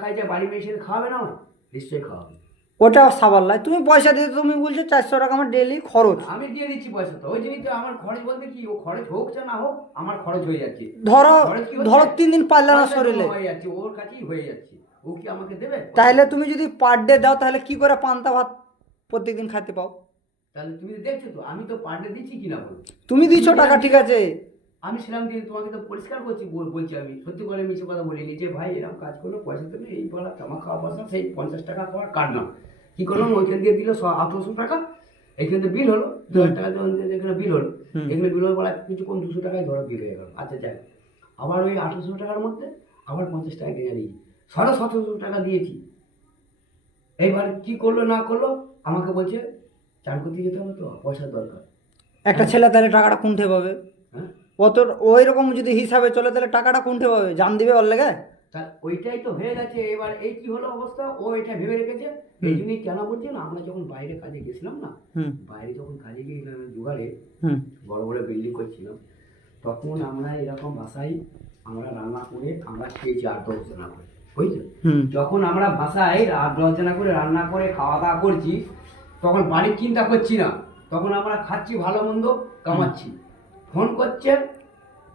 খাইছে বাড়ি মেয়ে খাওয়াবে না আমার? নিশ্চয়ই খাওয়াবে। ওটা সাবাল নয়, তুমি পয়সা দিতে, তুমি বলছো 400 টাকা আমার ডেলি খরচ। আমি দিয়ে দিচ্ছি পয়সা, তো ওই জন্যই তো আমার খরচ বলতে কি, ও খরচ হোক চা না হোক আমার খরচ হয়ে যাচ্ছে। ধরো খরচ কি হচ্ছে, ধরো 3 দিন পারলে না পয়সা শরীরে, জমা হয়ে যাচ্ছে, ওর কাছেই হয়ে যাচ্ছে। ও কি আমাকে দেবে? তাহলে তুমি যদি পার ডে দাও তাহলে কি করে পান্তা ভাত প্রত্যেকদিন খাইতে পাও? তাহলে তুমি তো দেখছো তো আমি তো পার ডে দিচ্ছি কিনা বলো। তুমি দিচ্ছ টাকা ঠিক আছে, আমি ছিলাম দিয়ে তোমাকে তো পরিষ্কার করছি, বলছি আমি সত্যি করে মিছে কথা বলিনি যে ভাই এরকম কাজ করলো পয়সা দেবে, এই বলা আমার খাওয়া পয়সা সেই 50 টাকা খাওয়ার কাটলাম। কি করলাম, ওইখান দিয়ে দিল 1800 টাকা, এইখান থেকে বিল হলো 2000 টাকা, এখানে বিল হলো, এখানে বিল হলো বলা কিছু কম 200 টাকায় ধরো বিল হয়ে গেল। আচ্ছা যাই, আবার ওই 1800 টাকার মধ্যে আবার 50 টাকা কিনে নিয়েছি, 1750 টাকা দিয়েছি। এইবার কি করলো না করলো, আমাকে বলছে চান করতে যেতে হবে তো পয়সার দরকার। একটা ছেলে তাহলে টাকাটা কোনঠে পাবে? হ্যাঁ, অত ওই রকম যদি হিসাবে চলে তাহলে টাকাটা কোনঠে পাবে? জান দিবে ওর লেগে? তা ওইটাই তো হয়ে গেছে। এবার এই কি হলো অবস্থা, ও এটা ভেবে রেখেছে। এই জন্যই কেন বলছি না, আমরা যখন বাইরে কাজে গেছিলাম না, হুম বাইরে যখন কাজে গিয়েছিলাম জোগাড়ে, হুম বড় বড় বিল্ডিং করছিলাম, তখন আমরা এরকম বাসায় আমরা রান্না করে আমরা খেয়েছি 8-10 জনা করে, বুঝছো? হুম যখন আমরা বাসায় 8-10 জনা করে রান্না করে খাওয়া দাওয়া করছি, তখন বাড়ির চিন্তা করছি না, তখন আমরা খাচ্ছি ভালো মন্দ কামাচ্ছি। ফোন করছে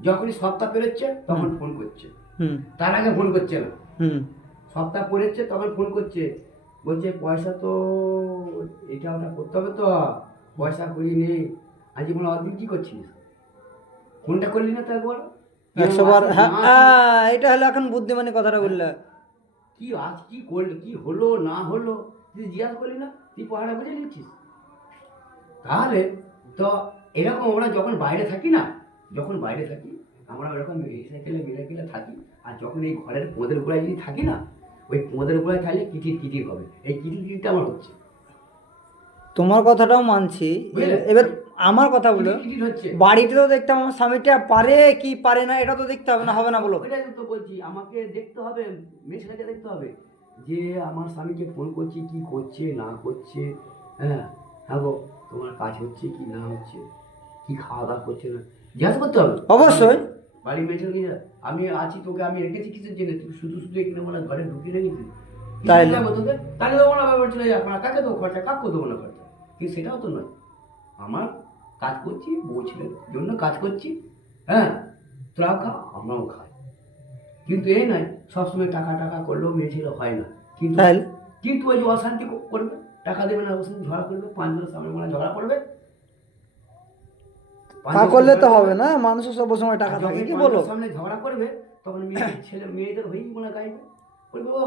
যখনই সপ্তাহ পেরোচ্ছে তখন ফোন করছে, হুম তার আগে ফোন করছে না। হুম সপ্তাহ পড়েছে তখন ফোন করছে, বলছে পয়সা তো এটা ওটা করতে হবে তো, পয়সা করি নেই। আজ বলো অদিন কি করছিস, ফোনটা করলি না তো একবার? 100 বার, হ্যাঁ এটা হলো এখন বুদ্ধিমানী কথাটা বললে। কি আজ কি করলি, কি হলো না হলো তুই জিজ্ঞাসা করলি না, তুই পড়াটা বুঝে নিচ্ছিস। তাহলে তো এরকম আমরা যখন বাইরে থাকি না, যখন বাইরে থাকি আমরা ওরকম সাইকেলে মিলে থাকি, আর যখন এই ঘরের পোঁদের গোড়ায় যদি থাকি না, ওই পোঁদের গোড়ায় থাকলে কিটির কিটির হবে, এই কিটির কিটিরটা আমার হচ্ছে। তোমার কথাটাও মানছি, বুঝলে? এবার আমার কথা বলো, কিটির কিটির হচ্ছে। বাড়িতে তো দেখতে হবে আমার স্বামীটা পারে কি পারে না, এটা তো দেখতে হবে না, হবে না বলো? ওইটাই তো বলছি, আমাকে দেখতে হবে, মেয়ের কাছে দেখতে হবে যে আমার স্বামীকে ফোন করছি কি করছে না করছে। হ্যাঁ, হ্যাঁ গো তোমার কাজ হচ্ছে কি না হচ্ছে, কি খাওয়া দাওয়া করছে না, জিজ্ঞাসা করতে হবে অবশ্যই। বাড়ির মেয়েছেন কি আমি আছি, তোকে আমি রেখেছি কিসের জন্য, তুই শুধু শুধু এখানে মানে ঘরে ঢুকিয়ে রেখেছিস, তাই তোকে তাহলে দেবো না, ব্যাপার চলে যাবে, কাকে দেবো খরচা, কাকে দেবো না খরচা। কিন্তু সেটাও তো নয়, আমার কাজ করছি, বউ ছেলের জন্য কাজ করছি, হ্যাঁ তোরাও খা আমরাও খাই। কিন্তু এই নয় সবসময় টাকা টাকা করলেও মেয়ে ছেলে হয় না। কিন্তু তাহলে কিন্তু ওই যে অশান্তি করবে, টাকা দেবে না, অশান্তি ঝগড়া করবে, 5 জনের সামনে মানে ঝগড়া করবে, তা করলে তো হবে না, মানুষের সব সময় টাকা থাকে, কি বলো? সামনে ঝগড়া করবে, তখন মেয়েদের ছেলে মেয়েদের হয়েই মনে গাইবে, বলবে ও